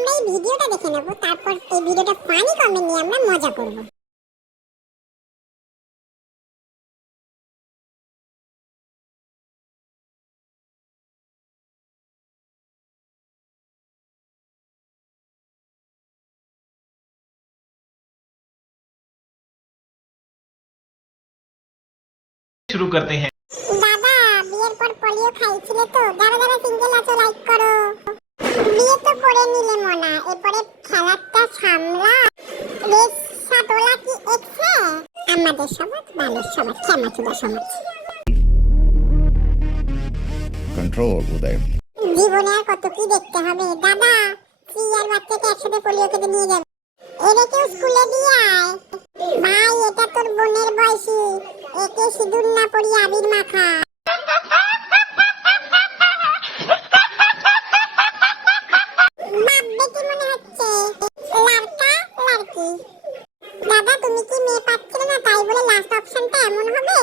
আমরা এই ভিডিওটা দেখে নেব, তারপর এই ভিডিওটা ফানি কমেন্ট নিয়ে আমরা মজা করব। शुरू करते हैं। দাদা বিয়ের পর পোলিও খাইছিলে তো? যারা যারা সিঙ্গেল আছো লাইক করো। বিয়ে তো করে নিলে মনা, এরপরে খেলাটা সামলা। রেসা তোলা কি এক্সে? আমাদের সমাজ বালের সমাজ, ক্ষমাচুদা সমাজ। কন্ট্রোল উদয়। জীবনে আর কত কি দেখতে হবে দাদা। তুই আর বাচ্চাকে একসাথে পোলিও খেতে নিয়ে যাবে, এরে কেউ স্কুলে দিয়ে আয়। ভাই এটা তোর বোনের বয়সী, একে সিঁদুর না পরিয়ে আবির মাখা। বাপ বেটি মনে হচ্ছে, লড়কা লড়কি। দাদা তুমি কি মেয়ে পাচ্ছিলে না, তাই বলে লাস্ট অপশনটা এমন হবে?